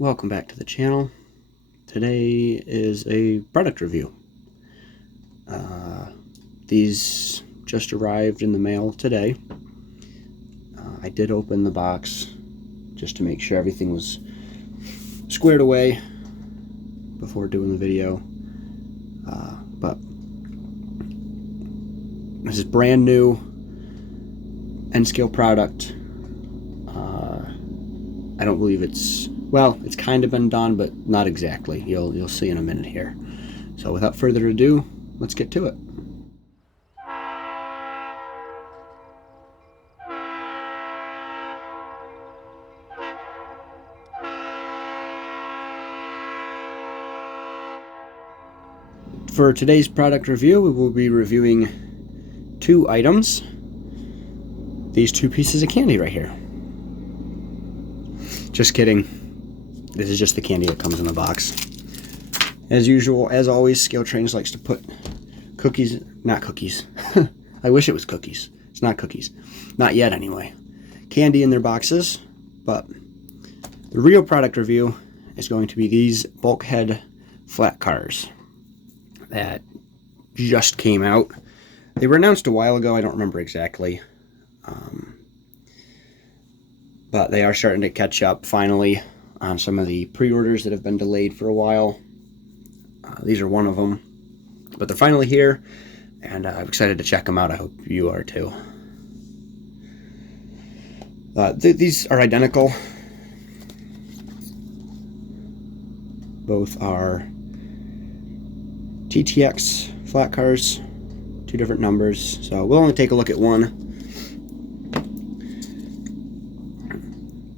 Welcome back to the channel. Today is a product review. These just arrived in the mail today. I did open the box just to make sure everything was squared away before doing the video. But this is brand new N-scale product. I don't believe it's kind of been done, but not exactly. You'll see in a minute here. So without further ado, let's get to it. For today's product review, we will be reviewing two items. These two pieces of candy right here. Just kidding. This is just the candy that comes in the box. As usual, as always, ScaleTrains likes to put not cookies. I wish it was cookies. It's not cookies. Not yet, anyway. Candy in their boxes, but the real product review is going to be these bulkhead flatcars that just came out. They were announced a while ago. I don't remember exactly. But they are starting to catch up finally on some of the pre-orders that have been delayed for a while. These are one of them. But they're finally here, and I'm excited to check them out. I hope you are too. These are identical. Both are TTX flat cars, two different numbers. So we'll only take a look at one.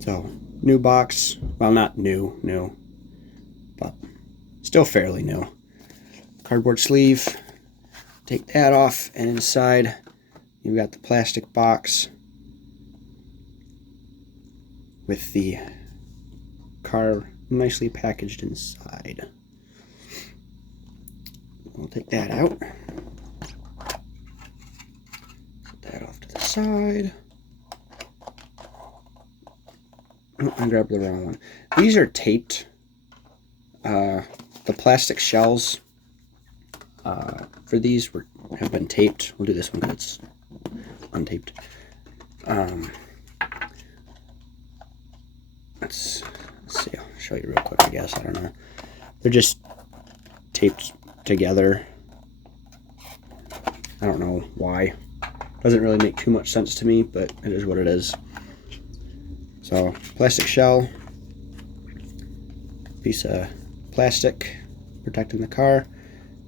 So, new box. Well, not new, but still fairly new. Cardboard sleeve. Take that off, and inside you've got the plastic box with the car nicely packaged inside. We'll take that out. Put that off to the side. Oh, I grabbed the wrong one. These are taped. The plastic shells for these have been taped. We'll do this one because it's untaped. Let's see. I'll show you real quick, I guess. I don't know. They're just taped together. I don't know why. Doesn't really make too much sense to me, but it is what it is. So, plastic shell, piece of plastic protecting the car,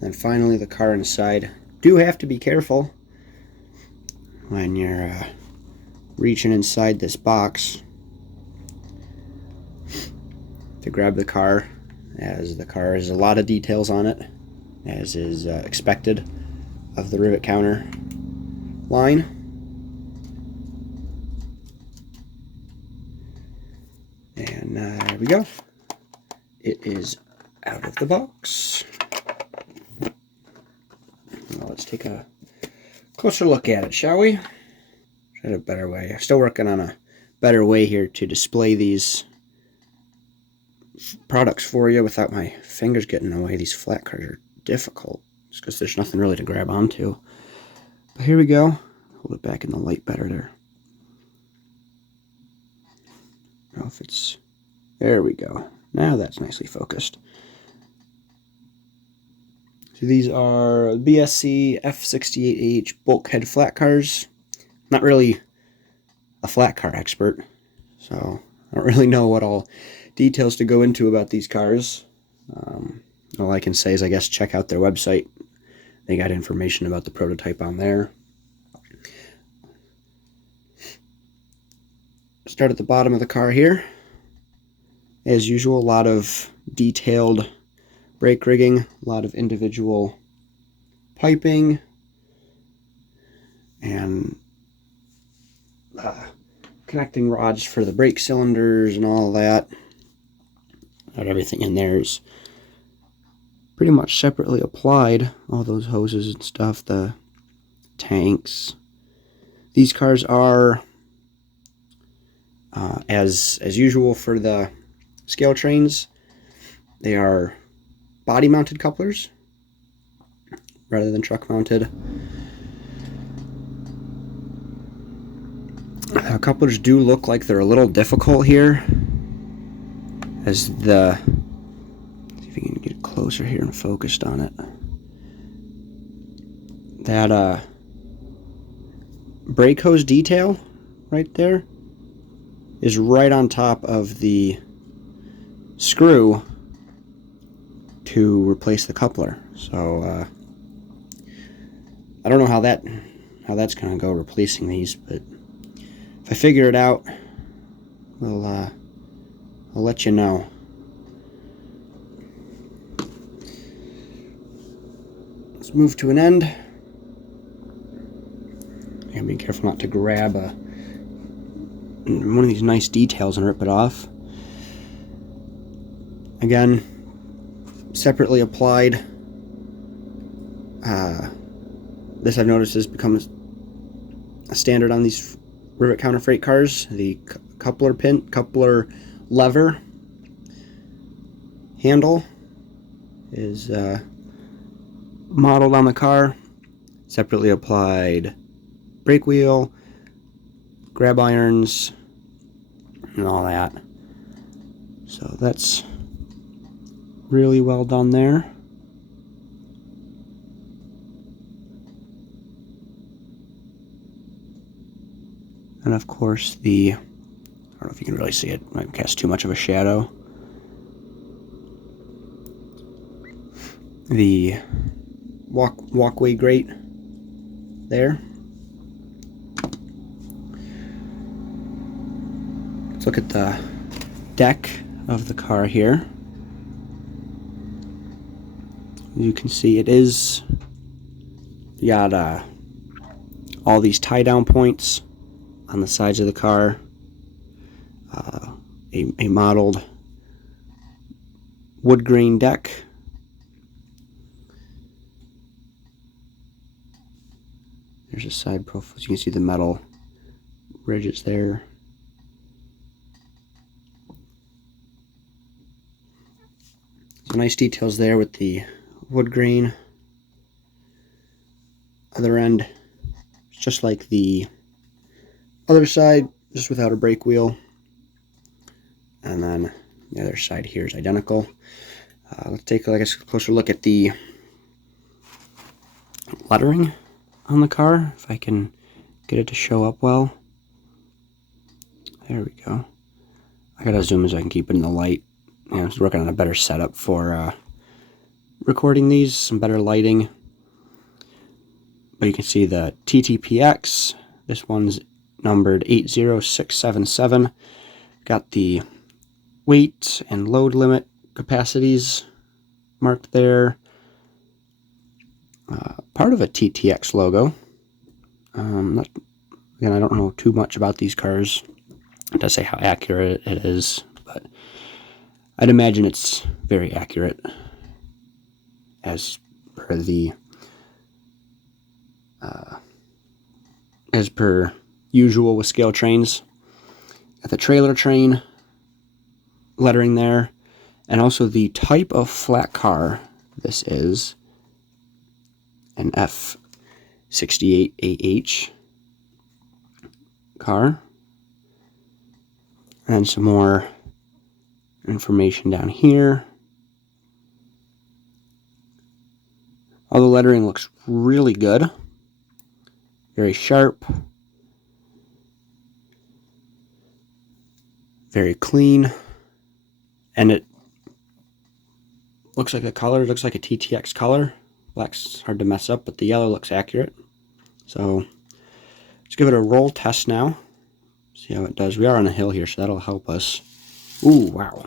and finally the car inside. Do have to be careful when you're reaching inside this box to grab the car, as the car has a lot of details on it, as is expected of the rivet counter line. And there we go. It is out of the box. Now let's take a closer look at it, shall we? Try a better way. I'm still working on a better way here to display these products for you without my fingers getting in the way. These flat cars are difficult just because there's nothing really to grab onto. But here we go. Hold it back in the light better there. I don't know if it's... There we go. Now that's nicely focused. So these are BSC F68AH bulkhead flat cars. Not really a flat car expert, so I don't really know what all details to go into about these cars. All I can say is, I guess, check out their website. They got information about the prototype on there. Start at the bottom of the car here. As usual, a lot of detailed brake rigging, a lot of individual piping, and connecting rods for the brake cylinders and all that. Got everything in there is pretty much separately applied. All those hoses and stuff, the tanks. These cars are as usual for the ScaleTrains. They are body mounted couplers rather than truck mounted. Couplers do look like they're a little difficult here, as the, see if you can get closer here and focused on it. That brake hose detail right there is right on top of the screw to replace the coupler. So I don't know how that's gonna go, replacing these, but if I figure it out, I'll let you know. Let's move to an end. And be careful not to grab one of these nice details and rip it off. Again, separately applied. This I've noticed has become a standard on these rivet counter freight cars. The coupler lever handle is modeled on the car. Separately applied brake wheel, grab irons, and all that. So that's really well done there. And of course I don't know if you can really see it, might cast too much of a shadow. The walkway grate there. Let's look at the deck of the car here. You can see it is got all these tie down points on the sides of the car. A modeled wood grain deck. There's a side profile, so you can see the metal ridges there. So nice details there with the wood grain. Other end, just like the other side, just without a brake wheel. And then the other side here is identical. Let's take a closer look at the lettering on the car, if I can get it to show up well. There we go. I gotta zoom so I can keep it in the light. Yeah, I was working on a better setup for recording these, some better lighting. But you can see the TTPX. This one's numbered 80677. Got the weight and load limit capacities marked there. Part of a TTX logo. Again, I don't know too much about these cars to say how accurate it is, but I'd imagine it's very accurate as per usual with ScaleTrains. Got the trailer train lettering there, and also the type of flat car this is, an F68AH car. And some more information down here. All the lettering looks really good. Very sharp. Very clean. And it looks like the color looks like a TTX color. Black's hard to mess up, but the yellow looks accurate. So let's give it a roll test now. See how it does. We are on a hill here, so that'll help us. Ooh, wow.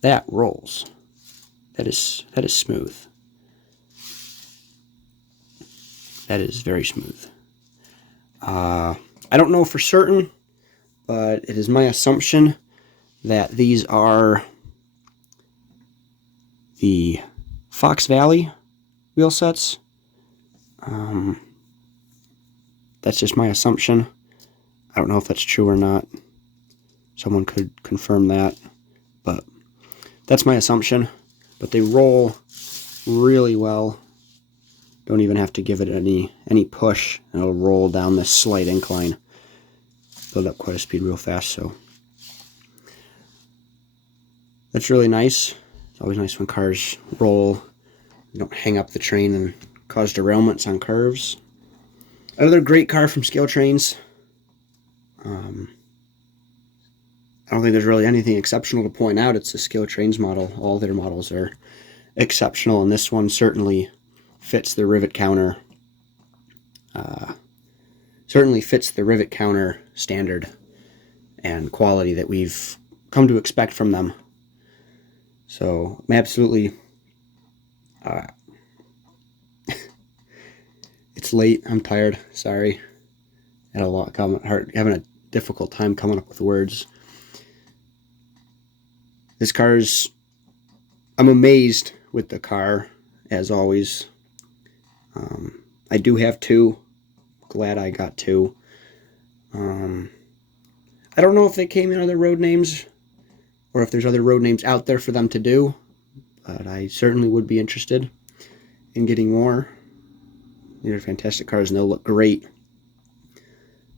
That rolls. That is smooth. That is very smooth. I don't know for certain, but it is my assumption that these are the Fox Valley wheel sets. That's just my assumption. I don't know if that's true or not. Someone could confirm that. but that's my assumption. But they roll really well. Don't even have to give it any push, and it'll roll down this slight incline. Build up quite a speed real fast, so that's really nice. It's always nice when cars roll. You don't hang up the train and cause derailments on curves. Another great car from ScaleTrains. I don't think there's really anything exceptional to point out. It's a ScaleTrains model. All their models are exceptional, and this one certainly fits the rivet counter. Certainly fits the rivet counter standard and quality that we've come to expect from them. So I'm absolutely. It's late. I'm tired. Sorry. Had a lot having a difficult time coming up with words. This car's. I'm amazed with the car, as always. I do have two. Glad I got two. I don't know if they came in other road names, or if there's other road names out there for them to do, but I certainly would be interested in getting more. These are fantastic cars, and they'll look great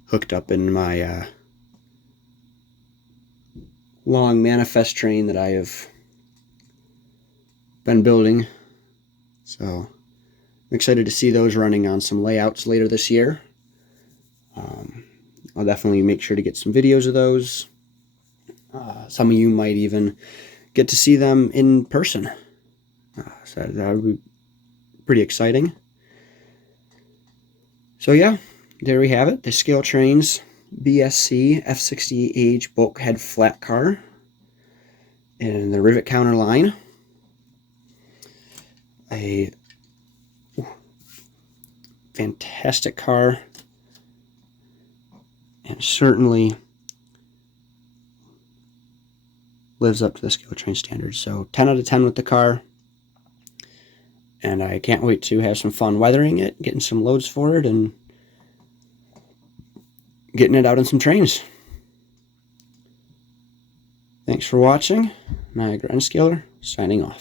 hooked up in my long manifest train that I have been building. So I'm excited to see those running on some layouts later this year. I'll definitely make sure to get some videos of those. Some of you might even get to see them in person. So that would be pretty exciting. So yeah, there we have it. The ScaleTrains BSC F68AH bulkhead flat car in the rivet counter line. A fantastic car, and certainly lives up to the ScaleTrain standards. So 10 out of 10 with the car, and I can't wait to have some fun weathering it, getting some loads for it, and getting it out on some trains. Thanks for watching. Niagara N Scaler signing off.